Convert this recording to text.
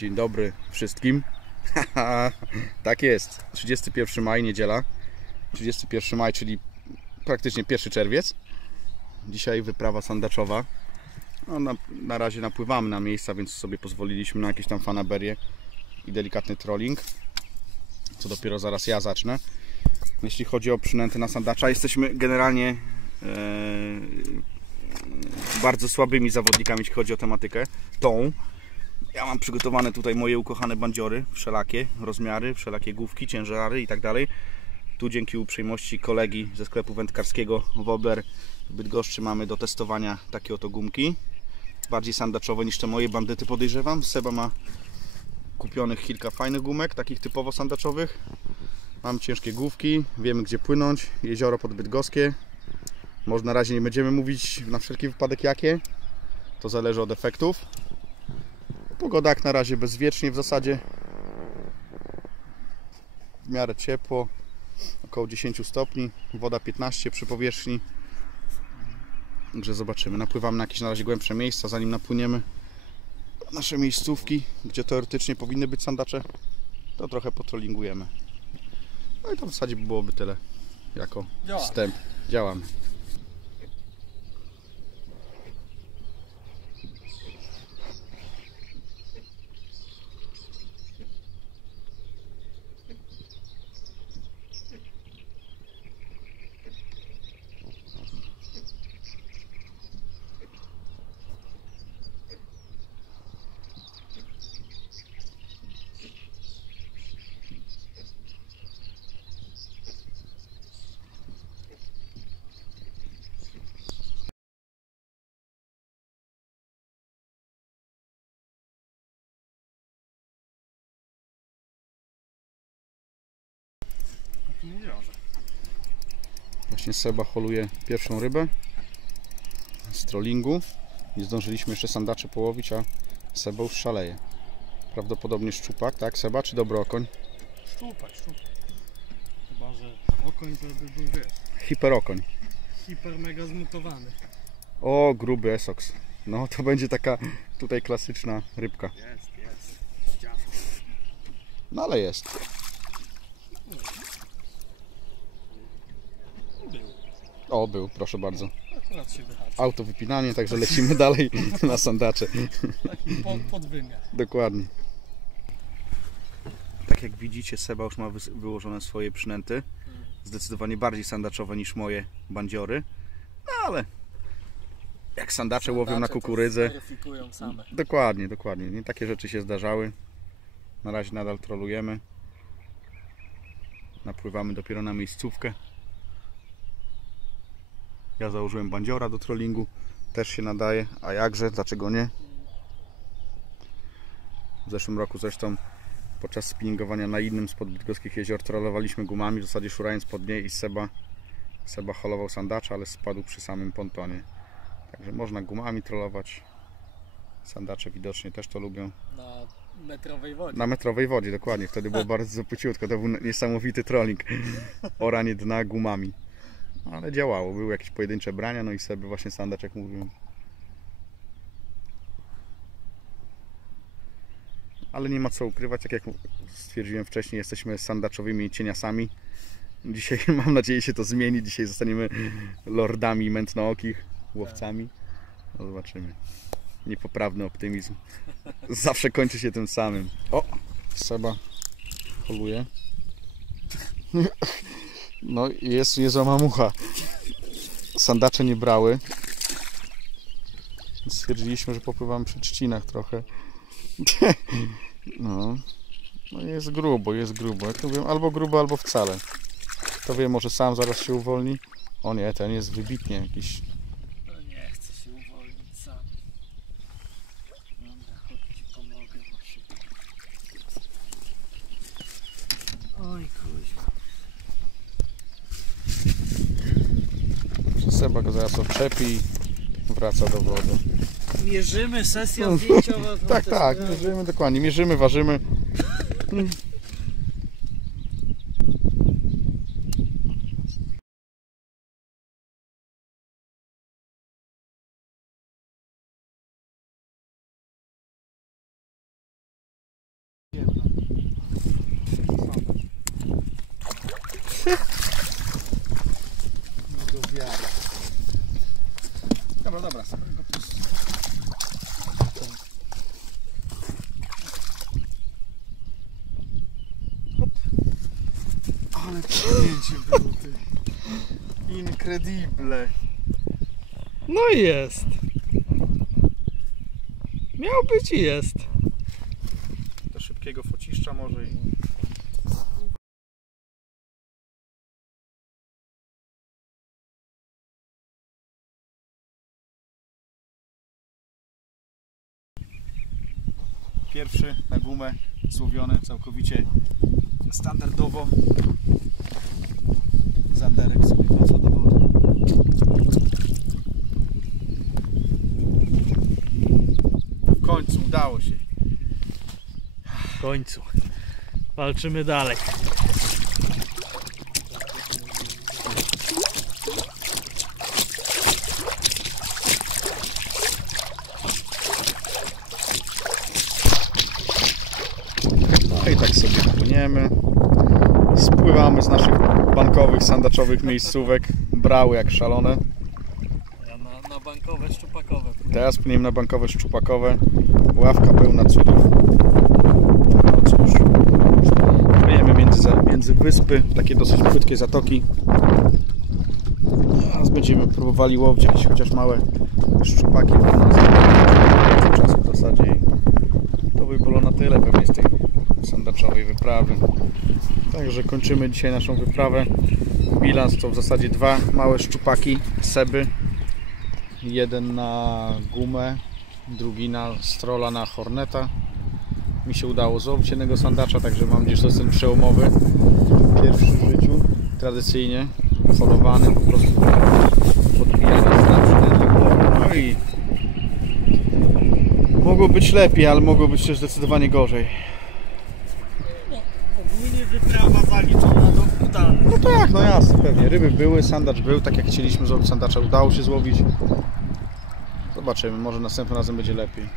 Dzień dobry wszystkim. tak jest. 31 maj, niedziela. 31 maj, czyli praktycznie 1 czerwiec. Dzisiaj wyprawa sandaczowa. No, na, na razie napływamy na miejsca, więc sobie pozwoliliśmy na jakieś tam fanaberie i delikatny trolling. Co dopiero zaraz ja zacznę. Jeśli chodzi o przynęty na sandacza, jesteśmy generalnie e, bardzo słabymi zawodnikami, jeśli chodzi o tematykę. Tą. Ja mam przygotowane tutaj moje ukochane bandziory, wszelakie rozmiary, wszelakie główki, ciężary i tak dalej. Tu dzięki uprzejmości kolegi ze sklepu wędkarskiego Wobler w Bydgoszczy mamy do testowania takie oto gumki. Bardziej sandaczowe niż te moje bandyty podejrzewam. Seba ma kupionych kilka fajnych gumek, takich typowo sandaczowych. Mam ciężkie główki, wiemy gdzie płynąć. Jezioro podbydgoskie. Może na razie nie będziemy mówić na wszelki wypadek jakie. To zależy od efektów. Pogoda jak na razie bezwiecznie w zasadzie. W miarę ciepło. Około 10 stopni. Woda 15 przy powierzchni. Także zobaczymy. Napływamy na jakieś na razie głębsze miejsca, zanim napłyniemy nasze miejscówki, gdzie teoretycznie powinny być sandacze, to trochę potrollingujemy. No i to w zasadzie byłoby tyle jako Działa. wstęp. Działamy. Właśnie Seba holuje pierwszą rybę z trollingu. Nie zdążyliśmy jeszcze sandaczy połowić, a Seba już szaleje. Prawdopodobnie szczupak, tak Seba? Czy dobry okoń? Szczupak, szczupak. Chyba, że okoń to by był, wiesz, Hiperokoń. hiper mega zmutowany. O, gruby esox. No to będzie taka tutaj klasyczna rybka. Jest, jest. No ale jest. Był. O, był, proszę bardzo. Akurat się wyhaczył. Auto wypinanie, także lecimy dalej na sandacze. Taki po, podwymiar. Dokładnie. Tak jak widzicie, Seba już ma wyłożone swoje przynęty. Zdecydowanie bardziej sandaczowe niż moje bandziory. No ale jak sandacze łowią na kukurydzę. Same. Dokładnie, dokładnie. Nie takie rzeczy się zdarzały. Na razie nadal trolujemy. Napływamy dopiero na miejscówkę. Ja założyłem bandziora do trollingu. Też się nadaje. A jakże? Dlaczego nie? W zeszłym roku zresztą podczas spinningowania na innym z podbydgoskich jezior trollowaliśmy gumami, w zasadzie szurając pod nie i Seba, Seba holował sandacza, ale spadł przy samym pontonie. Także można gumami trollować. Sandacze widocznie też to lubią. Na metrowej wodzie. Na metrowej wodzie, dokładnie. Wtedy było bardzo płyciutko. To był niesamowity trolling. Oranie dna gumami. Ale działało. Były jakieś pojedyncze brania, no i sobie właśnie sandaczek mówił. Ale nie ma co ukrywać, tak jak stwierdziłem wcześniej, jesteśmy sandaczowymi cieniasami. Dzisiaj mam nadzieję się to zmieni. Dzisiaj zostaniemy lordami mętnookich, łowcami. No zobaczymy. Niepoprawny optymizm. Zawsze kończy się tym samym. O! Seba holuje. No jest niezła mucha. Sandacze nie brały. Stwierdziliśmy, że popływamy przy trzcinach trochę. No. No jest grubo, jest grubo. Jak wiem, albo grubo, albo wcale. Kto wie, może sam zaraz się uwolni. O nie, ten jest wybitnie jakiś. No nie Seba go zaraz odczepi wraca do wody. Mierzymy sesja zdjęciowa. No, tak, tak, tak, mierzymy dokładnie. Mierzymy, ważymy. Dobra, dobra. tu- Ale przyjęcie było ty. Incredible. No i jest. Miał być i jest. Do szybkiego fociszcza może i... Pierwszy na gumę złowiony całkowicie standardowo. Zanderek sobie wraca do wody. W końcu udało się. W końcu. Walczymy dalej. No i tak sobie płyniemy. Spływamy z naszych bankowych, sandaczowych miejscówek. Brały jak szalone. Ja na, na bankowe, szczupakowe. Teraz płyniemy na bankowe szczupakowe. Ławka pełna cudów. No cóż. Płyniemy między, między wyspy, takie dosyć płytkie zatoki. Teraz będziemy próbowali łowić jakieś chociaż małe szczupaki. czasu w zasadzie. To by było na tyle pewnie z tej sandaczowej wyprawy. Także kończymy dzisiaj naszą wyprawę. Bilans to w zasadzie dwa małe szczupaki, seby. Jeden na gumę, drugi na strola na horneta. Mi się udało złowić jednego sandacza, także mam nadzieję, ten przełomowy. Pierwszy w życiu, tradycyjnie, polowany po prostu podbijany. No i mogło być lepiej, ale mogło być też zdecydowanie gorzej. No tak, no jasne, pewnie. Ryby były, sandacz był, tak jak chcieliśmy złowić sandacza, udało się złowić. Zobaczymy, może następnym razem będzie lepiej.